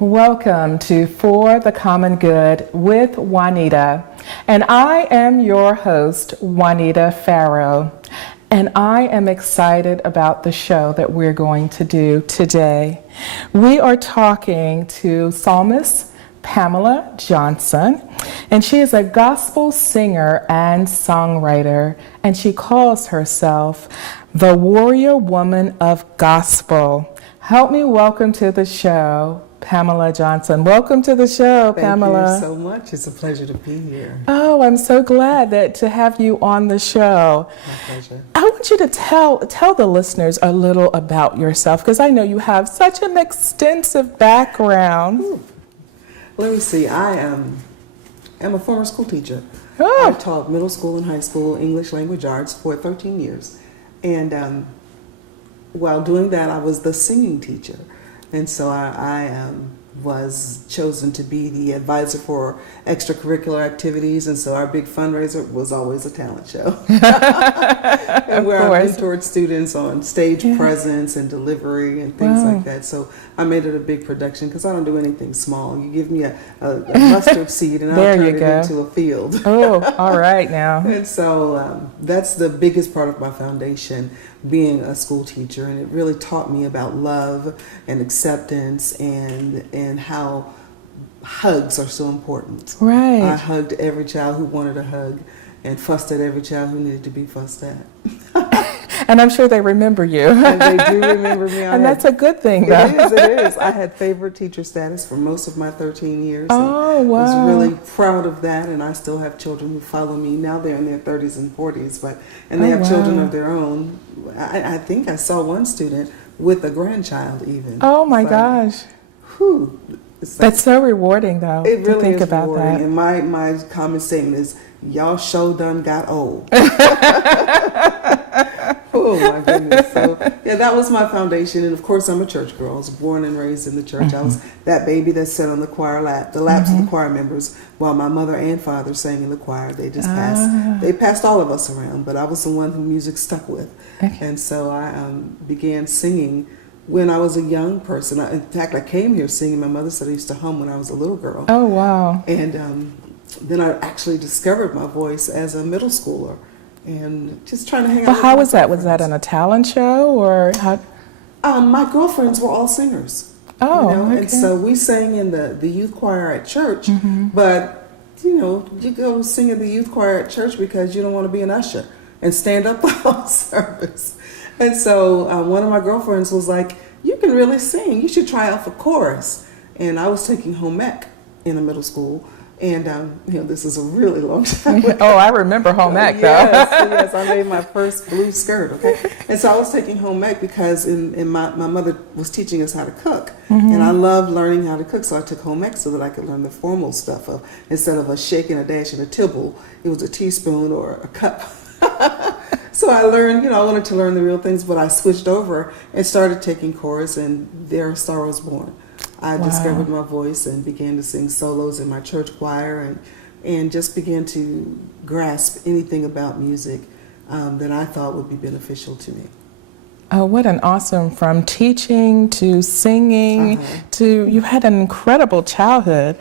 Welcome to For the Common Good with Juanita. And I am your host, Juanita Farrow. And I am excited about the show that we're going to do today. We are talking to psalmist Pamela Johnson, and she is a gospel singer and songwriter, and she calls herself the Warrior Woman of Gospel. Help me welcome to the show, Pamela Johnson. Welcome to the show, Pamela. Thank you so much. It's a pleasure to be here. Oh, I'm so glad to have you on the show. My pleasure. I want you to tell the listeners a little about yourself, because I know you have such an extensive background. Ooh. Let me see. I am a former school teacher. Oh. I taught middle school and high school English language arts for 13 years. And while doing that, I was the singing teacher. And so I was chosen to be the advisor for extracurricular activities. And so our big fundraiser was always a talent show. And where I mentored students on stage presence and delivery and things like that. So I made it a big production because I don't do anything small. You give me a mustard seed and I'll turn it into a field. Oh, all right now. And so that's the biggest part of my foundation, being a school teacher. And it really taught me about love and acceptance and how hugs are so important. Right. I hugged every child who wanted a hug and fussed at every child who needed to be fussed at. And I'm sure they remember you. And they do remember me. And that's a good thing, though. It is. I had favorite teacher status for most of my 13 years. Oh, wow. I was really proud of that, and I still have children who follow me. Now they're in their 30s and 40s, and they have children of their own. I think I saw one student with a grandchild even. Oh, my gosh. Whew. That's so rewarding, though, it really to think is about rewarding. that. And my common statement is, y'all sure done got old. Oh my goodness. So yeah, that was my foundation. And of course I'm a church girl. I was born and raised in the church. I was that baby that sat on the laps of the choir members while my mother and father sang in the choir. They just passed all of us around, but I was the one who music stuck with. Okay. And so I began singing when I was a young person. In fact, I came here singing. My mother said I used to hum when I was a little girl. Oh, wow. And then I actually discovered my voice as a middle schooler and just trying to hang out. Well, how was that? Was that on a talent show or how? My girlfriends were all singers. Oh, okay. Okay. And so we sang in the youth choir at church, but you go sing in the youth choir at church because you don't want to be an usher and stand up the whole service. And so one of my girlfriends was like, "You can really sing. You should try out for chorus." And I was taking home ec in a middle school. And, this is a really long time ago. Oh, I remember home ec, though. Yes, I made my first blue skirt, okay? And so I was taking home ec because my mother was teaching us how to cook. And I loved learning how to cook, so I took home ec so that I could learn the formal stuff of, instead of a shake and a dash and a tibble, it was a teaspoon or a cup. So I learned, I wanted to learn the real things, but I switched over and started taking chorus, and there a star was born. I discovered my voice and began to sing solos in my church choir and just began to grasp anything about music that I thought would be beneficial to me. Oh, what an awesome, from teaching to singing to, you had an incredible childhood.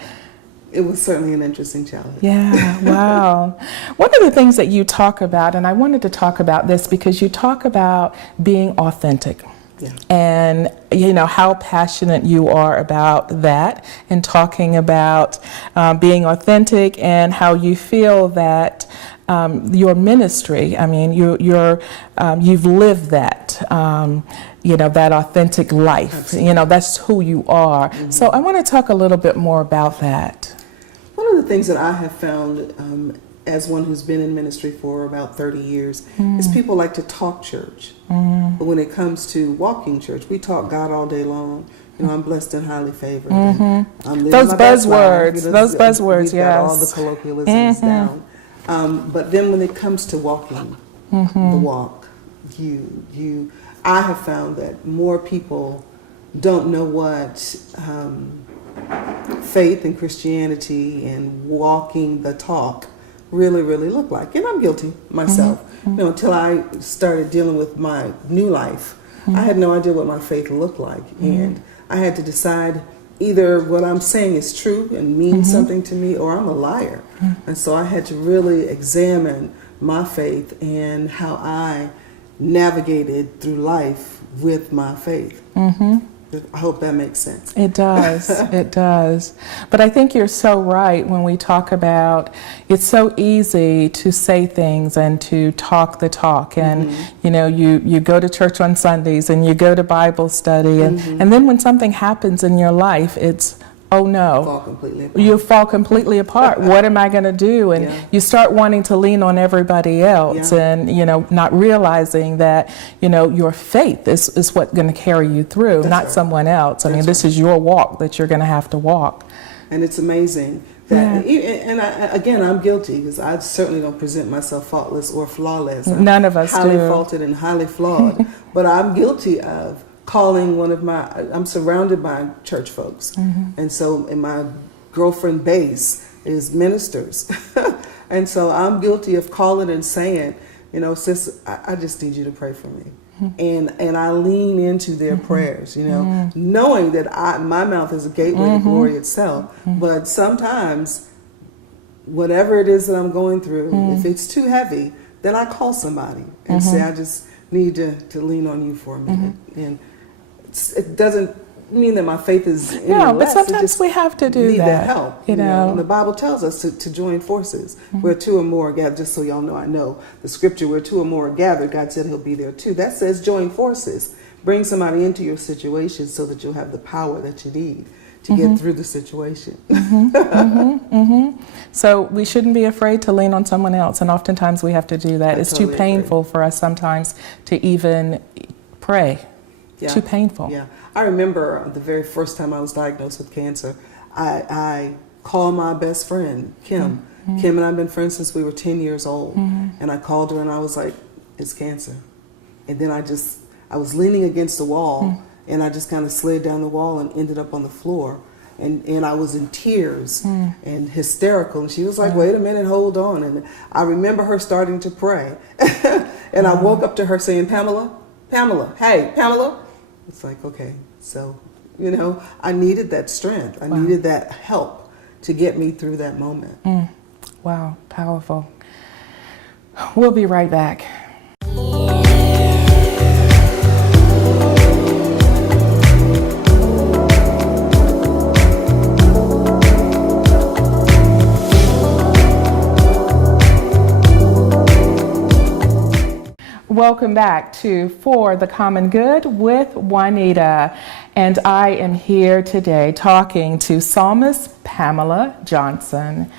It was certainly an interesting childhood. Yeah, wow. One of the things that you talk about, and I wanted to talk about this because you talk about being authentic. Yeah. And how passionate you are about that, and talking about being authentic and how you feel that your ministry, I mean, you've lived that, that authentic life. Absolutely. That's who you are. So I want to talk a little bit more about that. One of the things that I have found as one who's been in ministry for about 30 years is people like to talk church. But when it comes to walking church, we talk God all day long. I'm blessed and highly favored. And I'm those buzzwords, we've yes. got all the colloquialisms down. But then when it comes to walking the walk, I have found that more people don't know what faith and Christianity and walking the talk really look like. And I'm guilty myself. Until I started dealing with my new life, I had no idea what my faith looked like. And I had to decide either what I'm saying is true and means something to me, or I'm a liar. And so I had to really examine my faith and how I navigated through life with my faith. I hope that makes sense. It does. It does. But I think you're so right when we talk about it's so easy to say things and to talk the talk. And, you know, you go to church on Sundays and you go to Bible study. And then when something happens in your life, it's, oh no, Fall completely apart. you fall completely apart. What am I going to do? And you start wanting to lean on everybody else and, you know, not realizing that, you know, your faith is what's going to carry you through, not someone else. I mean, this is your walk that you're going to have to walk. And it's amazing that, again, I'm guilty because I certainly don't present myself faultless or flawless. None of us highly do. faulted and highly flawed. But I'm guilty of calling I'm surrounded by church folks. And so, and my girlfriend base is ministers. And so I'm guilty of calling and saying, you know, sis, I just need you to pray for me. And I lean into their prayers, you know, knowing that my mouth is a gateway to glory itself. But sometimes, whatever it is that I'm going through, if it's too heavy, then I call somebody and say, I just need to lean on you for a minute. And it doesn't mean that my faith is any No, but less. sometimes we have to do need that. help. You know, And the Bible tells us to join forces. Where two or more are gathered, just so y'all know, I know the scripture, where two or more are gathered, God said he'll be there too. That says join forces. Bring somebody into your situation so that you'll have the power that you need to get through the situation. So we shouldn't be afraid to lean on someone else, and oftentimes we have to do that. It's totally too painful for us sometimes to even pray. Too painful. Yeah. I remember the very first time I was diagnosed with cancer, I called my best friend, Kim. Kim and I have been friends since we were 10 years old. And I called her and I was like, it's cancer. And then I was leaning against the wall and I just kind of slid down the wall and ended up on the floor. And I was in tears and hysterical. And she was like, wait a minute, hold on. And I remember her starting to pray. And I woke up to her saying, Pamela, hey, Pamela. It's like, okay. So, you know, I needed that strength. I needed that help to get me through that moment. Wow, powerful. We'll be right back. Welcome back to For the Common Good with Juanita. And I am here today talking to psalmist Pamela Johnson.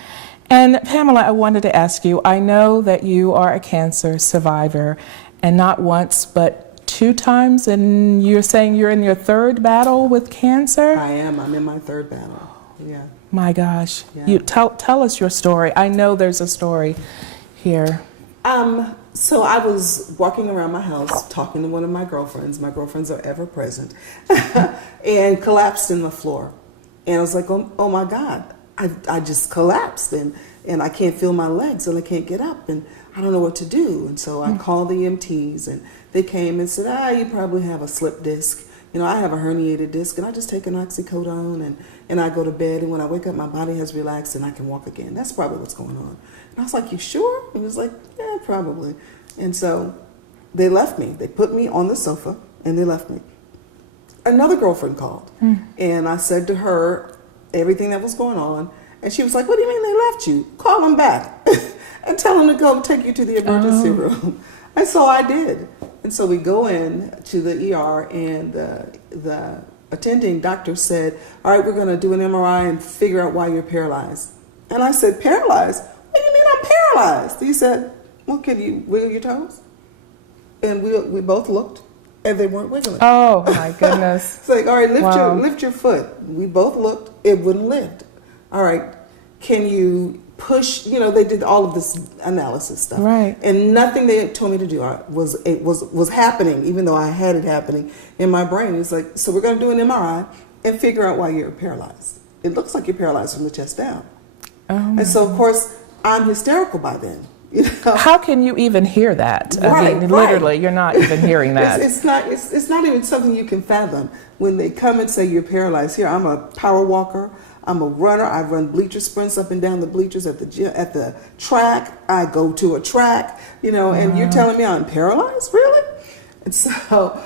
And Pamela, I wanted to ask you, I know that you are a cancer survivor, and not once, but 2 times, and you're saying you're in your 3rd battle with cancer? I am. I'm in my 3rd battle. Yeah. My gosh. Yeah. You tell us your story. I know there's a story here. So I was walking around my house talking to one of my girlfriends. My girlfriends are ever present. And collapsed in the floor. And I was like, oh my God, I just collapsed and I can't feel my legs and I can't get up and I don't know what to do. And so I called the EMTs and they came and said, you probably have a slip disc. You know, I have a herniated disc and I just take an oxycodone and I go to bed, and when I wake up my body has relaxed and I can walk again. That's probably what's going on. And I was like, you sure? He was like, yeah, probably. And so they left me. They put me on the sofa and they left me. Another girlfriend called and I said to her everything that was going on, and she was like, what do you mean they left you? Call them back and tell them to go take you to the emergency room. And so I did. And so we go in to the ER and the attending doctor said, all right, we're going to do an MRI and figure out why you're paralyzed. And I said, paralyzed? What do you mean I'm paralyzed? He said, well, can you wiggle your toes? And we both looked and they weren't wiggling. Oh my goodness. It's like, all right, lift your foot. We both looked, it wouldn't lift. All right, can you push? You know, they did all of this analysis stuff. Right. And nothing they told me to do was happening, even though I had it happening in my brain. It's like, so we're going to do an MRI and figure out why you're paralyzed. It looks like you're paralyzed from the chest down. And so, of course, I'm hysterical by then. You know? How can you even hear that? Right, I mean, right. literally, you're not even hearing that. It's not even something you can fathom. When they come and say you're paralyzed, here, I'm a power walker, I'm a runner, I run bleacher sprints up and down the bleachers at the gym, at the track, I go to a track, you know, and you're telling me I'm paralyzed, really? And so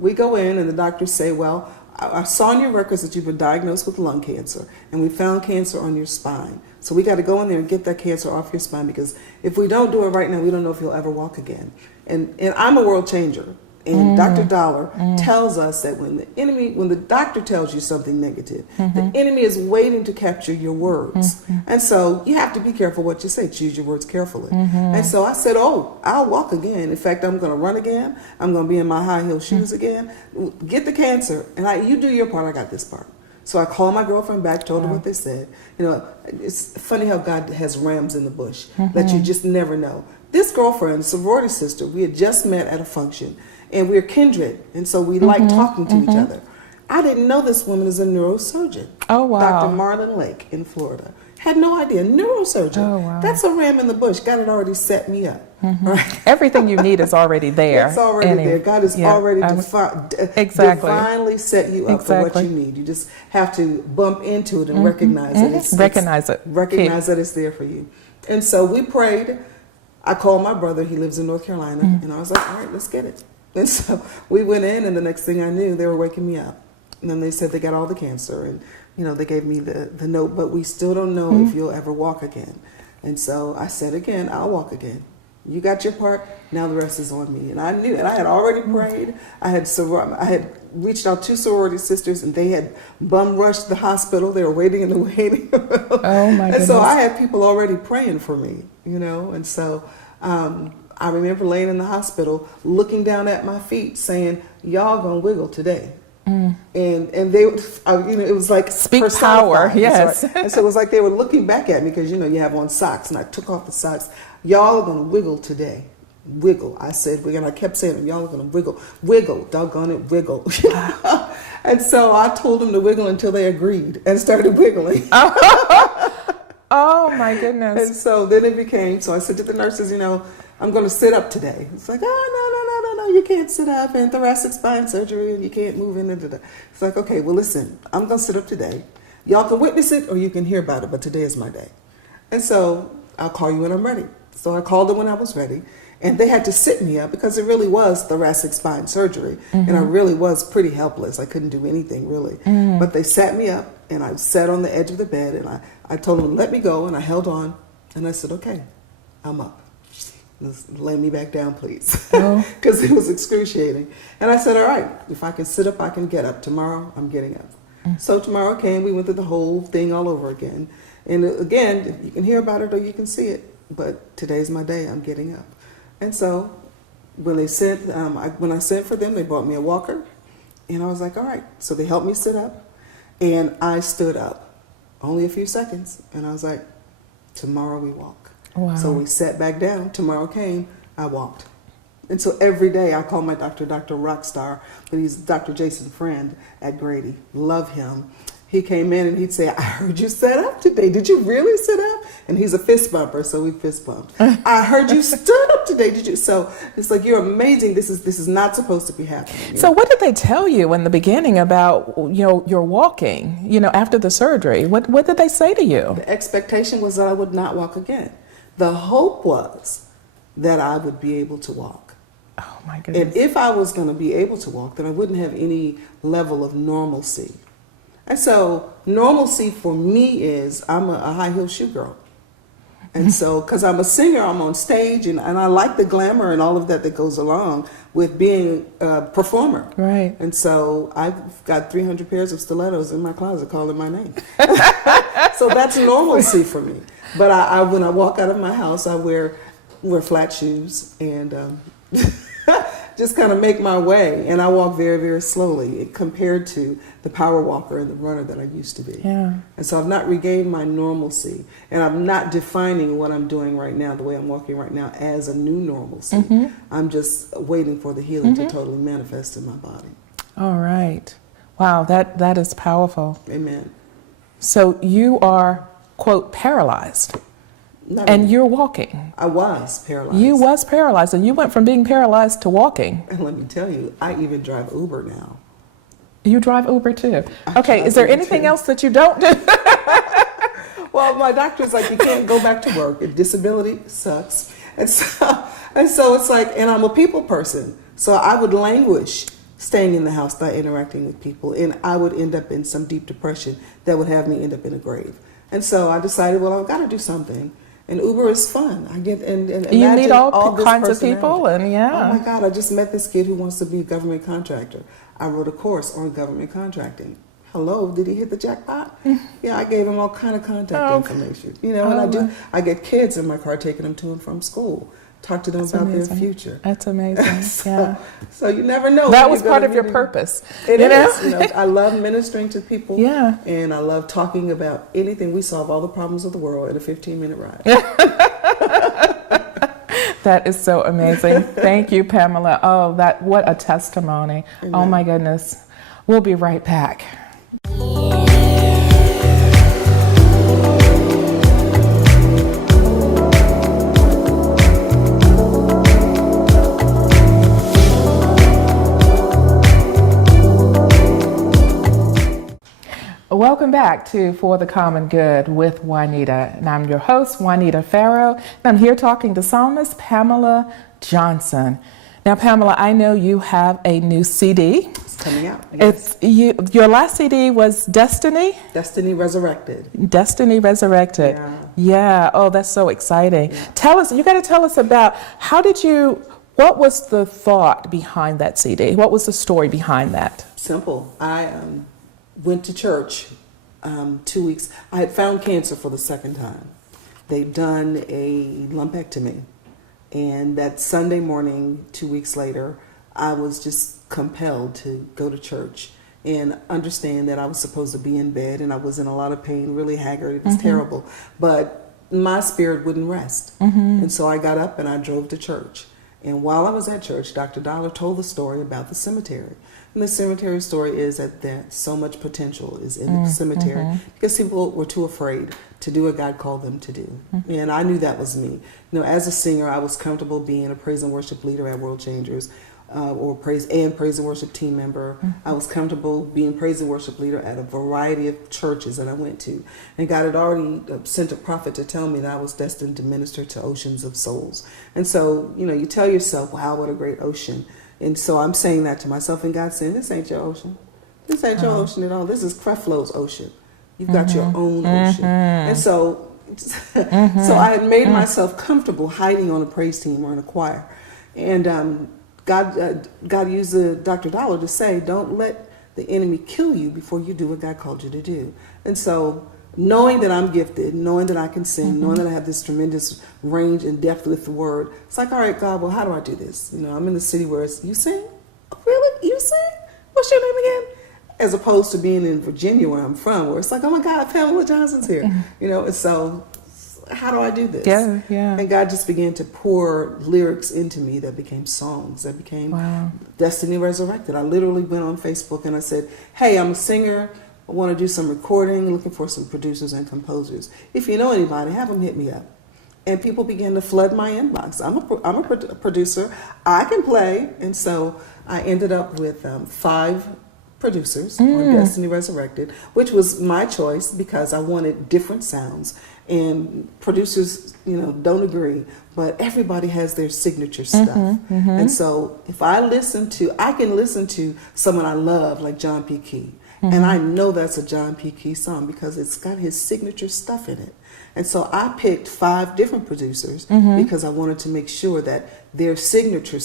we go in and the doctors say, well, I saw in your records that you've been diagnosed with lung cancer, and we found cancer on your spine. So we got to go in there and get that cancer off your spine, because if we don't do it right now, we don't know if you'll ever walk again. And I'm a world changer. And Dr. Dollar tells us that when the doctor tells you something negative, the enemy is waiting to capture your words. And so you have to be careful what you say. Choose your words carefully. And so I said, oh, I'll walk again. In fact, I'm going to run again. I'm going to be in my high heel shoes again. Get the cancer. And you do your part. I got this part. So I called my girlfriend back, told her what they said. You know, it's funny how God has rams in the bush that you just never know. This girlfriend, sorority sister, we had just met at a function. And we're kindred, and so we like talking to each other. I didn't know this woman is a neurosurgeon. Oh, wow. Dr. Marlon Lake in Florida. Had no idea. Neurosurgeon. Oh, wow. That's a ram in the bush. God had already set me up. Right? Everything you need is already there. It's already there. God has already divinely set you up for what you need. You just have to bump into it and recognize it. Recognize that it's there for you. And so we prayed. I called my brother. He lives in North Carolina. And I was like, all right, let's get it. And so we went in, and the next thing I knew, they were waking me up. And then they said they got all the cancer, and you know, they gave me the note, but we still don't know if you'll ever walk again. And so I said again, I'll walk again. You got your part, now the rest is on me. And I knew, and I had already prayed. I had reached out to sorority sisters, and they had bum rushed the hospital. They were waiting in the waiting room. Oh my goodness. And so I had people already praying for me, you know, and so I remember laying in the hospital, looking down at my feet, saying, "Y'all gonna wiggle today." And they, you know, it was like speak power, yes. Right? And so it was like they were looking back at me, because you know you have on socks, and I took off the socks. Y'all are gonna wiggle today. Wiggle. I said, and I kept saying, y'all are gonna wiggle, wiggle, doggone it, wiggle. And so I told them to wiggle until they agreed and started wiggling. Oh my goodness. And so then it became, so I said to the nurses, you know, I'm going to sit up today. It's like, oh, no, you can't sit up, and thoracic spine surgery, and you can't move in. It's like, okay, well, listen, I'm going to sit up today. Y'all can witness it or you can hear about it, but today is my day. And so I'll call you when I'm ready. So I called them when I was ready, and they had to sit me up because it really was thoracic spine surgery, and I really was pretty helpless. I couldn't do anything really. But they sat me up, and I sat on the edge of the bed, and I told them to let me go, and I held on, and I said, okay, I'm up. Just lay me back down, please, because it was excruciating. And I said, all right, if I can sit up, I can get up. Tomorrow, I'm getting up. So tomorrow came, we went through the whole thing all over again. And again, you can hear about it or you can see it, but today's my day, I'm getting up. And so when they sent, when I sent for them, they brought me a walker, and I was like, all right. So they helped me sit up, and I stood up, only a few seconds, and I was like, tomorrow we walk. Wow. So we sat back down. Tomorrow came, I walked. And so every day I call my doctor, Dr. Rockstar, but he's Dr. Jason Friend at Grady. Love him. He came in and he'd say, I heard you sit up today. Did you really sit up? And he's a fist bumper, so we fist bumped. I heard you stood up today. Did you? So it's like, you're amazing. This is not supposed to be happening. So what did they tell you in the beginning about, you know, your walking, you know, after the surgery? What did they say to you? The expectation was that I would not walk again. The hope was that I would be able to walk. Oh my goodness. And if I was going to be able to walk, then I wouldn't have any level of normalcy. And so normalcy for me is I'm a high heel shoe girl. And so, because I'm a singer, I'm on stage, and I like the glamour and all of that goes along with being a performer. Right. And so I've got 300 pairs of stilettos in my closet calling my name. So that's normalcy for me. But when I walk out of my house, I wear flat shoes and just kind of make my way. And I walk very, very slowly compared to the power walker and the runner that I used to be. Yeah. And so I've not regained my normalcy. And I'm not defining what I'm doing right now, the way I'm walking right now, as a new normalcy. I'm just waiting for the healing to totally manifest in my body. All right. Wow, that is powerful. Amen. So you are, quote, paralyzed. Not And really. you're walking. I was paralyzed. You was paralyzed, and you went from being paralyzed to walking. And let me tell you, I even drive Uber now. You drive Uber too. I Okay, drive is there Uber anything too. else that you don't do? Well, my doctor's like, you can't go back to work. Disability sucks. And so it's like, and I'm a people person. So I would languish staying in the house, not interacting with people. And I would end up in some deep depression that would have me end up in a grave. And so I decided, well, I've got to do something. And Uber is fun. I get and You imagine meet all this kinds of people, personality. and yeah. Oh my God! I just met this kid who wants to be a government contractor. I wrote a course on government contracting. Hello, did he hit the jackpot? Yeah, I gave him all kind of contact information. You know, and I get kids in my car taking them to and from school. Talk to them about their future. That's amazing. Yeah. So you never know. That was part of your purpose. It you know? is. You know, I love ministering to people. Yeah. And I love talking about anything. We solve all the problems of the world in a 15-minute ride. That is so amazing. Thank you, Pamela. Oh, what a testimony. Amen. Oh my goodness. We'll be right back. Welcome back to For the Common Good with Juanita. And I'm your host, Juanita Farrow. And I'm here talking to psalmist Pamela Johnson. Now, Pamela, I know you have a new CD. It's coming out. Yes. Your last CD was Destiny? Destiny Resurrected. Destiny Resurrected. Yeah. Oh, that's so exciting. Yeah. You got to tell us about what was the thought behind that CD? What was the story behind that? Simple. I went to church 2 weeks. I had found cancer for the second time. They'd done a lumpectomy. And that Sunday morning, 2 weeks later, I was just compelled to go to church and understand that I was supposed to be in bed and I was in a lot of pain, really haggard. It was terrible. But my spirit wouldn't rest. And so I got up and I drove to church. And while I was at church, Dr. Dollar told the story about the cemetery. And the cemetery story is that so much potential is in the cemetery because people were too afraid to do what God called them to do. And I knew that was me. You know, as a singer, I was comfortable being a praise and worship leader at World Changers or praise and worship team member. I was comfortable being praise and worship leader at a variety of churches that I went to. And God had already sent a prophet to tell me that I was destined to minister to oceans of souls. And so, you know, you tell yourself, wow, what a great ocean. And so I'm saying that to myself, and God's saying, this ain't your ocean. This ain't your ocean at all. This is Creflo's ocean. You've got your own ocean. And so I had made myself comfortable hiding on a praise team or in a choir. And God used Dr. Dollar to say, don't let the enemy kill you before you do what God called you to do. And so knowing that I'm gifted, knowing that I can sing, knowing that I have this tremendous range and depth with the word, it's like, all right, God, well, how do I do this? You know, I'm in the city where it's, you sing? Oh, really? You sing? What's your name again? As opposed to being in Virginia where I'm from, where it's like, oh my God, Pamela Johnson's here. You know, and so how do I do this? Yeah, yeah. And God just began to pour lyrics into me that became songs, that became Destiny Resurrected. I literally went on Facebook and I said, hey, I'm a singer. I want to do some recording, looking for some producers and composers. If you know anybody, have them hit me up. And people began to flood my inbox. I'm a producer. I can play. And so I ended up with 5 producers on Destiny Resurrected, which was my choice because I wanted different sounds. And producers, you know, don't agree, but everybody has their signature stuff. And so if I can listen to someone I love, like John P. Key. And I know that's a John P. Key song because it's got his signature stuff in it. And so I picked 5 different producers because I wanted to make sure that their signature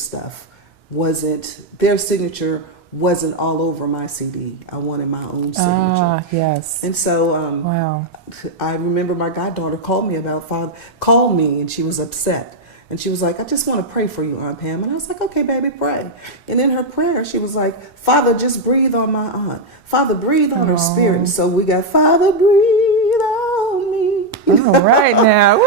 wasn't all over my CD. I wanted my own signature. Ah, yes. And so I remember my goddaughter called me and she was upset. And she was like, I just want to pray for you, Aunt Pam. And I was like, okay, baby, pray. And in her prayer, she was like, Father, just breathe on my aunt. Father, breathe on her spirit. And so we got, Father, breathe on me. All right now.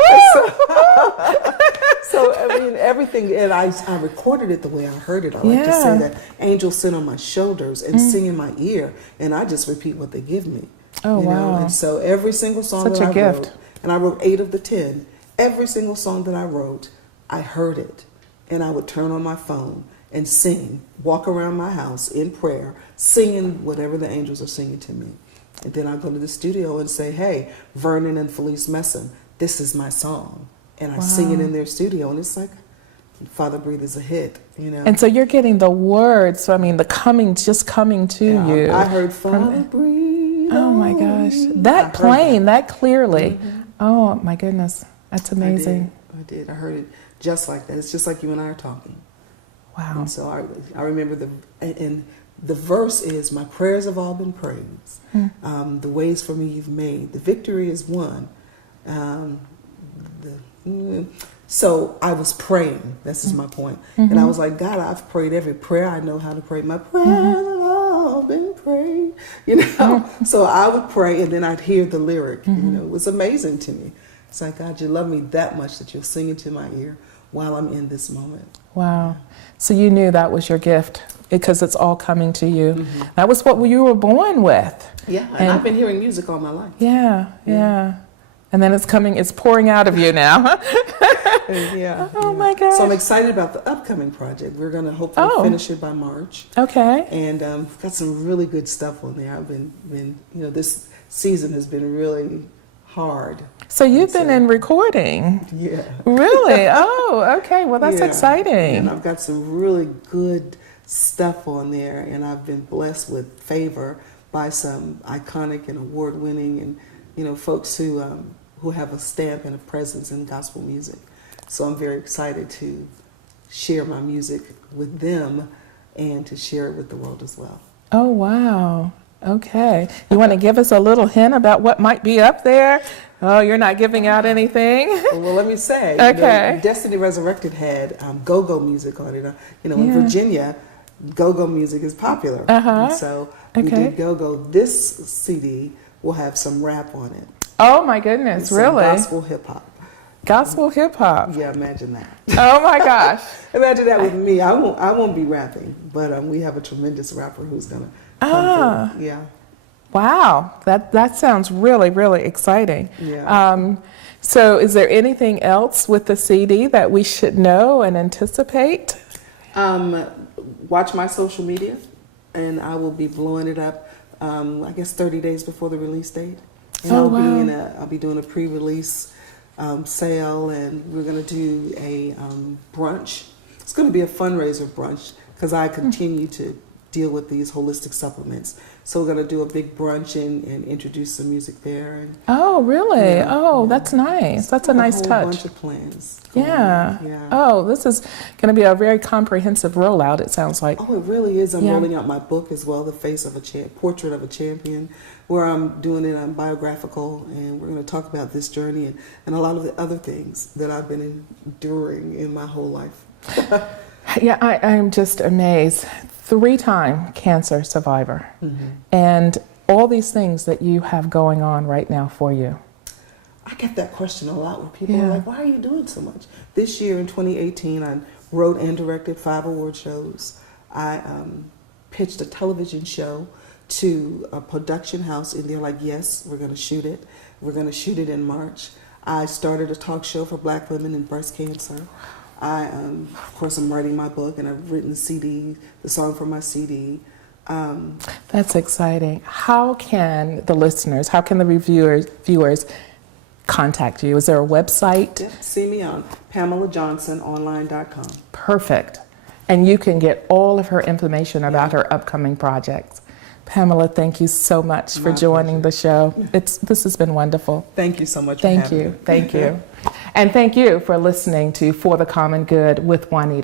So, I mean, everything, and I recorded it the way I heard it. I like to say that angels sit on my shoulders and sing in my ear, and I just repeat what they give me. Oh, you know? wow. And so every single song Such that a I gift. wrote, and I wrote 8 of the 10, every single song that I wrote, I heard it, and I would turn on my phone and sing, walk around my house in prayer, singing whatever the angels are singing to me. And then I go to the studio and say, hey, Vernon and Felice Messon, this is my song. And I sing it in their studio, and it's like, Father Breathe is a hit, you know. And so you're getting the words, so I mean, just coming to you. I heard Father Breathe. Oh my gosh, that plain, that clearly. Oh my goodness, that's amazing. I did. I heard it just like that. It's just like you and I are talking. Wow. And so I remember the verse is, my prayers have all been praised. The ways for me you've made. The victory is won. So I was praying. This is my point. And I was like, God, I've prayed every prayer I know how to pray. My prayers have all been prayed. You know? So I would pray, and then I'd hear the lyric. You know, it was amazing to me. It's like, God, you love me that much that you'll sing into my ear while I'm in this moment. Wow. So you knew that was your gift because it's all coming to you. That was what you were born with. Yeah, and I've been hearing music all my life. Yeah. And then it's pouring out of you now. Oh my gosh. So I'm excited about the upcoming project. We're going to hopefully finish it by March. Okay. And got some really good stuff on there. I've been this season has been really hard. So you've been in recording? Yeah. Really? Oh, okay. Well, that's exciting. And I've got some really good stuff on there, and I've been blessed with favor by some iconic and award-winning and folks who have a stamp and a presence in gospel music. So I'm very excited to share my music with them and to share it with the world as well. Oh, wow. Okay. You want to give us a little hint about what might be up there? Oh, you're not giving out anything? Well, let me say, Okay. Destiny Resurrected had go-go music on it. In Virginia, go-go music is popular. And so we did go-go. This CD will have some rap on it. Oh, my goodness. Really? Gospel hip-hop. Gospel hip-hop. Yeah, imagine that. Oh, my gosh. Imagine that with me. I won't be rapping, but we have a tremendous rapper who's going to come through. Yeah. Wow, that sounds really, really exciting. Yeah. So is there anything else with the CD that we should know and anticipate? Watch my social media, and I will be blowing it up, I guess 30 days before the release date. And I'll be doing a pre-release sale, and we're going to do a brunch. It's going to be a fundraiser brunch because I continue to deal with these holistic supplements. So we're going to do a big brunch and introduce some music there. And, really? That's nice. That's a nice touch. A whole bunch of plans. Yeah. Oh, this is going to be a very comprehensive rollout, it sounds like. Oh, it really is. I'm rolling out my book as well, The Face of a Portrait of a Champion, where I'm doing it biographical, and we're going to talk about this journey and a lot of the other things that I've been enduring in my whole life. Yeah, I'm just amazed. 3-time cancer survivor, and all these things that you have going on right now for you. I get that question a lot where people are like, why are you doing so much? This year in 2018, I wrote and directed 5 award shows. I pitched a television show to a production house, and they're like, yes, we're going to shoot it. We're going to shoot it in March. I started a talk show for Black women in breast cancer. Of course, I'm writing my book, and I've written the song for my CD. That's exciting. How can the viewers contact you? Is there a website? Yeah, see me on PamelaJohnsonOnline.com. Perfect. And you can get all of her information about her upcoming projects. Pamela, thank you so much for joining the show. This has been wonderful. Thank you so much for having me. Thank you. And thank you for listening to For the Common Good with Juanita.